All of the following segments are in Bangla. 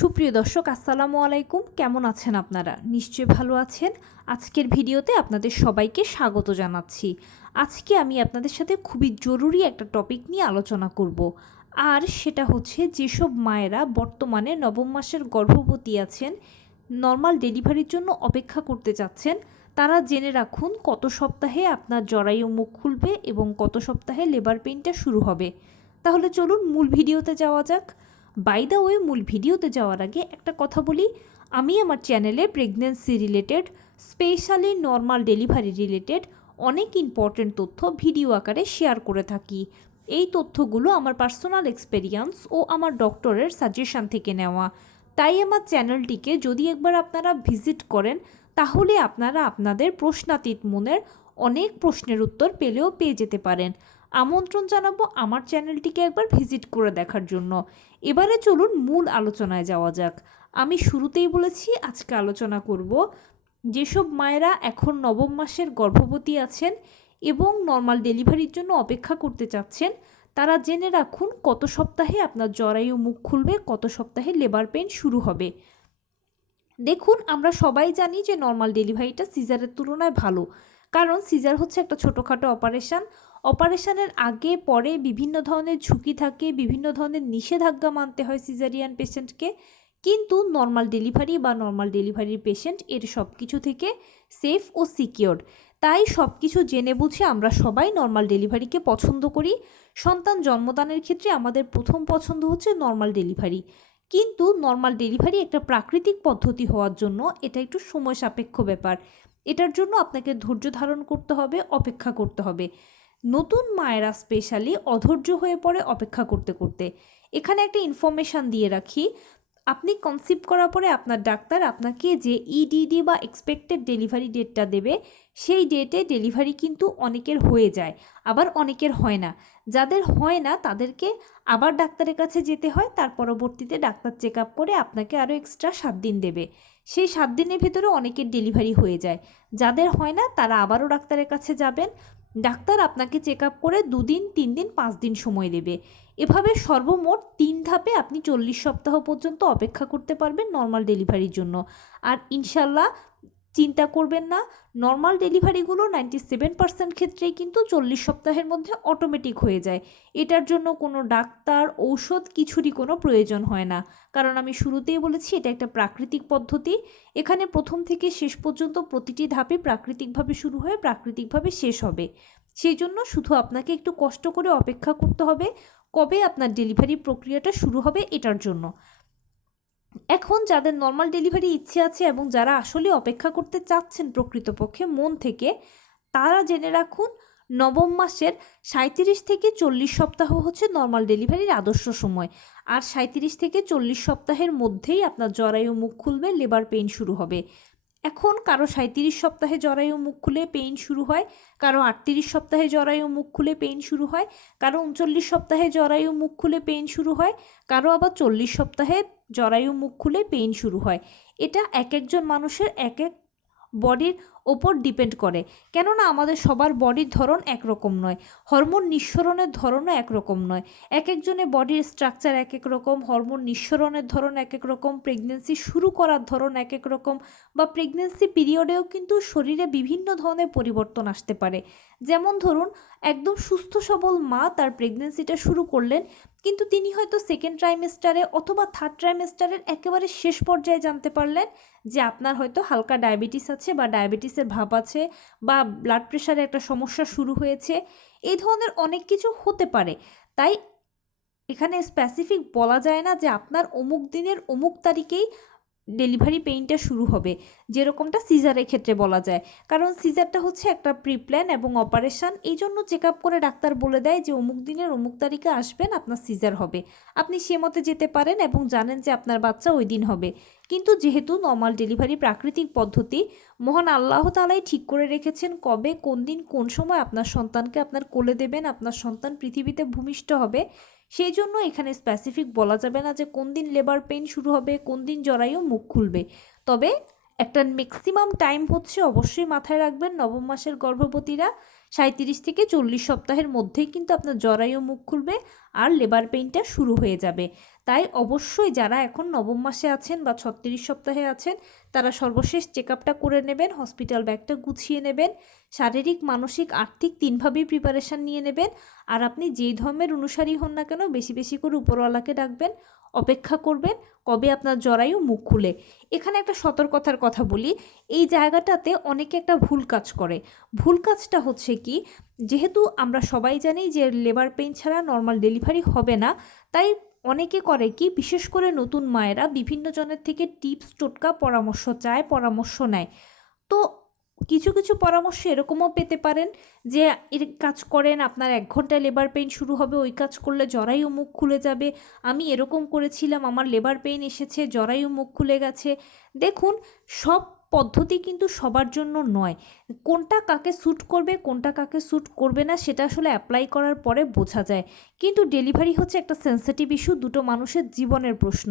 সুপ্রিয় দর্শক আসসালামু আলাইকুম, কেমন আছেন আপনারা? নিশ্চয়ই ভালো আছেন। আজকের ভিডিওতে আপনাদের সবাইকে স্বাগত জানাচ্ছি। আজকে আমি আপনাদের সাথে খুবই জরুরি একটা টপিক নিয়ে আলোচনা করব, আর সেটা হচ্ছে যেসব মায়েরা বর্তমানে নবম মাসের গর্ভবতী আছেন, নর্মাল ডেলিভারির জন্য অপেক্ষা করতে চাচ্ছেন, তারা জেনে রাখুন কত সপ্তাহে আপনার জরায়ু মুখ খুলবে এবং কত সপ্তাহে লেবার পেইনটা শুরু হবে। তাহলে চলুন মূল ভিডিওতে যাওয়া যাক। বাই দ্য ওয়ে, মূল ভিডিওতে যাওয়ার আগে একটা কথা বলি, আমি আমার চ্যানেলে pregnancy related, specially normal delivery related অনেক ইম্পর্টেন্ট তথ্য ভিডিও আকারে শেয়ার করে থাকি। এই তথ্যগুলো আমার পার্সোনাল এক্সপেরিয়েন্স ও আমার ডক্টরের সাজেশন থেকে নেওয়া। তাই আমার চ্যানেলটিকে যদি একবার আপনারা ভিজিট করেন, তাহলে আপনারা আপনাদের প্রশ্নাতীত মনের অনেক প্রশ্নের উত্তর পেয়ে যেতে পারেন। আমন্ত্রণ জানাবো আমার চ্যানেলটিকে একবার ভিজিট করে দেখার জন্য। এবারে চলুন মূল আলোচনায় যাওয়া যাক। আমি শুরুতেই বলেছি আজকে আলোচনা করব যেসব মায়েরা এখন নবম মাসের গর্ভবতী আছেন এবং নর্মাল ডেলিভারির জন্য অপেক্ষা করতে চাচ্ছেন, তারা জেনে রাখুন কত সপ্তাহে আপনার জরায়ু মুখ খুলবে, কত সপ্তাহে লেবার পেইন শুরু হবে। দেখুন, আমরা সবাই জানি যে নর্মাল ডেলিভারিটা সিজারের তুলনায় ভালো, কারণ সিজার হচ্ছে একটা ছোটোখাটো অপারেশনের আগে পরে বিভিন্ন ধরনের ঝুঁকি থাকে, বিভিন্ন ধরনের নিষেধাজ্ঞা মানতে হয় সিজারিয়ান পেশেন্টকে। কিন্তু নর্মাল ডেলিভারির পেশেন্ট এর সব কিছু থেকে সেফ ও সিকিওর। তাই সব কিছু জেনে বুঝে আমরা সবাই নর্মাল ডেলিভারিকে পছন্দ করি। সন্তান জন্মদানের ক্ষেত্রে আমাদের প্রথম পছন্দ হচ্ছে নর্মাল ডেলিভারি। কিন্তু নর্মাল ডেলিভারি একটা প্রাকৃতিক পদ্ধতি হওয়ার জন্য এটা একটু সময় সাপেক্ষ ব্যাপার। এটার জন্য আপনাকে ধৈর্য ধারণ করতে হবে, অপেক্ষা করতে হবে। নতুন মায়েরা স্পেশালি অধৈর্য হয়ে পড়ে অপেক্ষা করতে করতে। এখানে একটা ইনফরমেশান দিয়ে রাখি, আপনি কনসিভ করার পরে আপনার ডাক্তার আপনাকে যে ইডিডি বা এক্সপেক্টেড ডেলিভারি ডেটটা দেবে, সেই ডেটে ডেলিভারি কিন্তু অনেকের হয়ে যায়, আবার অনেকের হয় না। যাদের হয় না তাদেরকে আবার ডাক্তারের কাছে যেতে হয়, তার পরবর্তীতে ডাক্তার চেক আপ করে আপনাকে আরও এক্সট্রা 7 দিন দেবে। সেই 7 দিনের ভেতরে অনেকের ডেলিভারি হয়ে যায়। যাদের হয় না তারা আবারও ডাক্তারের কাছে যাবেন, ডাক্তার আপনাকে চেক আপ করে 2 দিন, 3 দিন, 5 দিন সময় দেবে। এভাবে সর্বমোট 3 ধাপে আপনি 40 সপ্তাহ পর্যন্ত অপেক্ষা করতে পারবেন নর্মাল ডেলিভারির জন্য। আর ইনশাল্লাহ চিন্তা করবেন না, নর্মাল ডেলিভারিগুলো 97% ক্ষেত্রেই কিন্তু 40 সপ্তাহের মধ্যে অটোমেটিক হয়ে যায়। এটার জন্য কোনো ডাক্তার, ঔষধ কিছুরই কোনো প্রয়োজন হয় না, কারণ আমি শুরুতেই বলেছি এটা একটা প্রাকৃতিক পদ্ধতি। এখানে প্রথম থেকে শেষ পর্যন্ত প্রতিটি ধাপে প্রাকৃতিকভাবে শুরু হয়ে প্রাকৃতিকভাবে শেষ হবে। সেই জন্য শুধু আপনাকে একটু কষ্ট করে অপেক্ষা করতে হবে কবে আপনার ডেলিভারি প্রক্রিয়াটা শুরু হবে এটার জন্য। এখন যাদের নর্মাল ডেলিভারি ইচ্ছে আছে এবং যারা আসলে অপেক্ষা করতে চাচ্ছেন প্রকৃতপক্ষে মন থেকে, তারা জেনে রাখুন নবম মাসের 37 থেকে 40 সপ্তাহ হচ্ছে নর্মাল ডেলিভারির আদর্শ সময়। আর 37 থেকে 40 সপ্তাহের মধ্যেই আপনার জরায়ু মুখ খুলবে, লেবার পেইন শুরু হবে। এখন কারো 37 সপ্তাহে জরায়ু মুখ খুলে পেইন শুরু হয়, কারো 38 সপ্তাহে জরায়ু মুখ খুলে পেইন শুরু হয়, কারো 39 সপ্তাহে জরায়ু মুখ খুলে পেইন শুরু হয়, কারো আবার 40 সপ্তাহে জরায়ু মুখ খুলে পেইন শুরু হয়। এটা এক একজন মানুষের এক এক বডির ওপর ডিপেন্ড করে, কেননা আমাদের সবার বডির ধরন একরকম নয়, হরমোন নিঃসরণের ধরনও একরকম নয়। এক একজনের বডির স্ট্রাকচার এক এক রকম, হরমোন নিঃসরণের ধরন এক এক রকম, প্রেগনেন্সি শুরু করার ধরন এক এক রকম, বা প্রেগনেন্সি পিরিয়ডেও কিন্তু শরীরে বিভিন্ন ধরনের পরিবর্তন আসতে পারে। যেমন ধরুন, একদম সুস্থ সবল মা তার প্রেগনেন্সিটা শুরু করলেন, কিন্তু তিনি হয়তো সেকেন্ড ট্রাইমেস্টারে অথবা থার্ড ট্রাইমেস্টারের একেবারে শেষ পর্যায়ে জানতে পারলেন যে আপনার হয়তো হালকা ডায়াবেটিস আছে, বা ডায়াবেটিসের ভাব আছে, বা ব্লাড প্রেশারে একটা সমস্যা শুরু হয়েছে। এই ধরনের অনেক কিছু হতে পারে। তাই এখানে স্পেসিফিক বলা যায় না যে আপনার অমুক দিনের অমুক তারিখেই ডেলিভারি পেইনটা শুরু হবে, যেরকমটা সিজারের ক্ষেত্রে বলা যায়। কারণ সিজারটা হচ্ছে একটা প্রিপ্ল্যান এবং অপারেশান, এই জন্য চেক আপ করে ডাক্তার বলে দেয় যে অমুক দিনের অমুক তারিখে আসবেন, আপনার সিজার হবে। আপনি সে মতে যেতে পারেন এবং জানেন যে আপনার বাচ্চা ওই দিন হবে। কিন্তু যেহেতু নর্মাল ডেলিভারি প্রাকৃতিক পদ্ধতি, মহান আল্লাহ তাআলাই ঠিক করে রেখেছেন কবে, কোন দিন, কোন সময় আপনার সন্তানকে আপনার কোলে দেবেন, আপনার সন্তান পৃথিবীতে ভূমিষ্ঠ হবে। সেই জন্য এখানে স্পেসিফিক বলা যাবে না যে কোন দিন লেবার পেইন শুরু হবে, কোন দিন জরায়ু মুখ খুলবে। তবে একটা ম্যাক্সিমাম টাইম হচ্ছে, অবশ্যই মাথায় রাখবেন নবম মাসের গর্ভবতীরা 37 থেকে 40 সপ্তাহের মধ্যেই কিন্তু আপনার জরায়ু মুখ খুলবে আর লেবার পেইনটা শুরু হয়ে যাবে। তাই অবশ্যই যারা এখন নবম মাসে আছেন বা 36 সপ্তাহে আছেন তারা সর্বশেষ চেক আপটা করে নেবেন, হসপিটাল ব্যাগটা গুছিয়ে নেবেন, শারীরিক মানসিক আর্থিক তিনভাবেই প্রিপারেশান নিয়ে নেবেন। আর আপনি যেই ধর্মের অনুসারী হন না কেন বেশি বেশি করে উপরওয়ালাকে ডাকবেন, অপেক্ষা করবেন কবে আপনার জরায়ু মুখ খুলে। এখানে একটা সতর্কতার কথা বলি, এই জায়গাটাতে অনেকে একটা ভুল কাজ করে। ভুল কাজটা হচ্ছে কি, যেহেতু আমরা সবাই জানি যে লেবার পেইন ছাড়া নর্মাল ডেলিভারি হবে না, তাই অনেকে করে কি, বিশেষ করে নতুন মায়েরা বিভিন্ন জনের থেকে টিপস টোটকা পরামর্শ চায়, পরামর্শ নেয়। তো কিছু কিছু পরামর্শ এরকমও পেতে পারেন যে এর কাজ করেন, আপনার 1 ঘন্টায় লেবার পেইন শুরু হবে, ওই কাজ করলে জরায়ু মুখ খুলে যাবে। আমি এরকম করেছিলাম, আমার লেবার পেইন এসেছে, জরায়ু মুখ খুলে গেছে। দেখুন, সব পদ্ধতি কিন্তু সবার জন্য নয়। কোনটা কাকে স্যুট করবে, কোনটা কাকে স্যুট করবে না সেটা আসলে অ্যাপ্লাই করার পরে বোঝা যায়। কিন্তু ডেলিভারি হচ্ছে একটা সেন্সিটিভ ইস্যু, দুটো মানুষের জীবনের প্রশ্ন।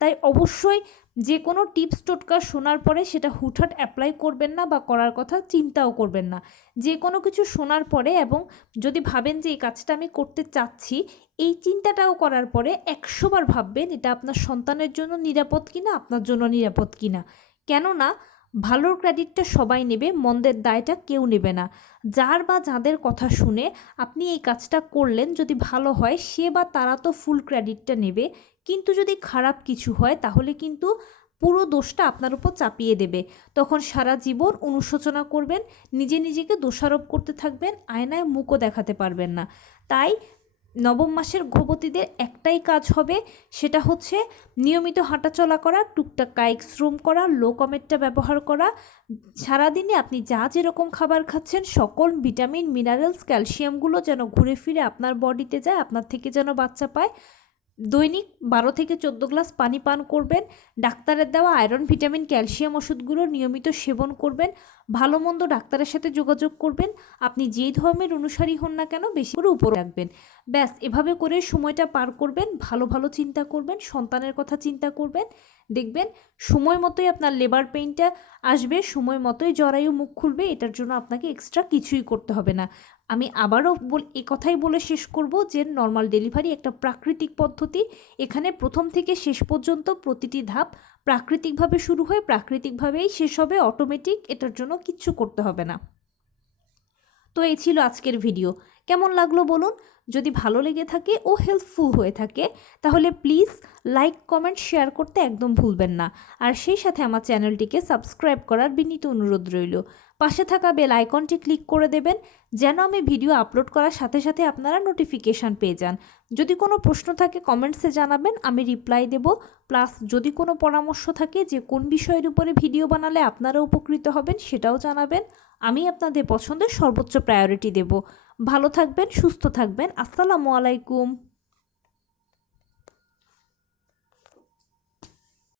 তাই অবশ্যই যে কোনো টিপস টোটকা শোনার পরে সেটা হুটহাট অ্যাপ্লাই করবেন না বা করার কথা চিন্তাও করবেন না। যে কোনো কিছু শোনার পরে এবং যদি ভাবেন যে এই কাজটা আমি করতে চাচ্ছি, এই চিন্তাটাও করার পরে 100 বার ভাববেন এটা আপনার সন্তানের জন্য নিরাপদ কিনা, আপনার জন্য নিরাপদ কিনা। কেননা ভালোর ক্রেডিটটা সবাই নেবে, মন্দের দায়টা কেউ নেবে না। যার বা যাদের কথা শুনে আপনি এই কাজটা করলেন, যদি ভালো হয় সে বা তারা তো ফুল ক্রেডিটটা নেবে, কিন্তু যদি খারাপ কিছু হয় তাহলে কিন্তু পুরো দোষটা আপনার উপর চাপিয়ে দেবে। তখন সারা জীবন অনুশোচনা করবেন, নিজে নিজেকে দোষারোপ করতে থাকবেন, আয়নায় মুখও দেখাতে পারবেন না। তাই নবম মাসের গর্ভবতীদের একটাই কাজ হবে, সেটা হচ্ছে নিয়মিত হাঁটাচলা করা, টুকটাক কায়িক শ্রম করা, লো কমেটটা ব্যবহার করা। সারাদিনে আপনি যা যেরকম খাবার খাচ্ছেন সকল ভিটামিন, মিনারেলস, ক্যালসিয়ামগুলো যেন ঘুরে ফিরে আপনার বডিতে যায়, আপনার থেকে যেন বাচ্চা পায়। দৈনিক 12 থেকে 14 গ্লাস পানি পান করবেন। ডাক্তারের দেওয়া আয়রন, ভিটামিন, ক্যালসিয়াম ওষুধগুলো নিয়মিত সেবন করবেন। ভালো মন্দ ডাক্তারের সাথে যোগাযোগ করবেন। আপনি যেই ধর্মের অনুসারী হন না কেন বেশি করে উপরে রাখবেন। ব্যাস, এভাবে করে সময়টা পার করবেন, ভালো ভালো চিন্তা করবেন, সন্তানের কথা চিন্তা করবেন। দেখবেন সময় মতোই আপনার লেবার পেইনটা আসবে, সময় মতোই জরায়ু মুখ খুলবে। এটার জন্য আপনাকে এক্সট্রা কিছুই করতে হবে না। আমি আবারও এই কথাই বলে শেষ করব যে নর্মাল ডেলিভারি একটা প্রাকৃতিক পদ্ধতি। এখানে প্রথম থেকে শেষ পর্যন্ত প্রতিটি ধাপ প্রাকৃতিকভাবে শুরু হয়ে প্রাকৃতিকভাবেই শেষ হবে, অটোমেটিক। এটার জন্য কিচ্ছু করতে হবে না। তো এই ছিল আজকের ভিডিও। কেমন লাগলো বলুন? যদি ভালো লেগে থাকে ও হেল্পফুল হয়ে থাকে তাহলে প্লিজ লাইক, কমেন্ট, শেয়ার করতে একদম ভুলবেন না। আর সেই সাথে আমার চ্যানেলটিকে সাবস্ক্রাইব করার বিনীত অনুরোধ রইল। পাশে থাকা বেল আইকনটি ক্লিক করে দেবেন যেন আমি ভিডিও আপলোড করার সাথে সাথে আপনারা নোটিফিকেশান পেয়ে যান। যদি কোনো প্রশ্ন থাকে কমেন্টসে জানাবেন, আমি রিপ্লাই দেব। প্লাস যদি কোনো পরামর্শ থাকে যে কোন বিষয়ের উপরে ভিডিও বানালে আপনারা উপকৃত হবেন সেটাও জানাবেন। আমি আপনাদের পছন্দের সর্বোচ্চ প্রায়োরিটি দেব। ভালো থাকবেন, সুস্থ থাকবেন। আসসালামু আলাইকুম।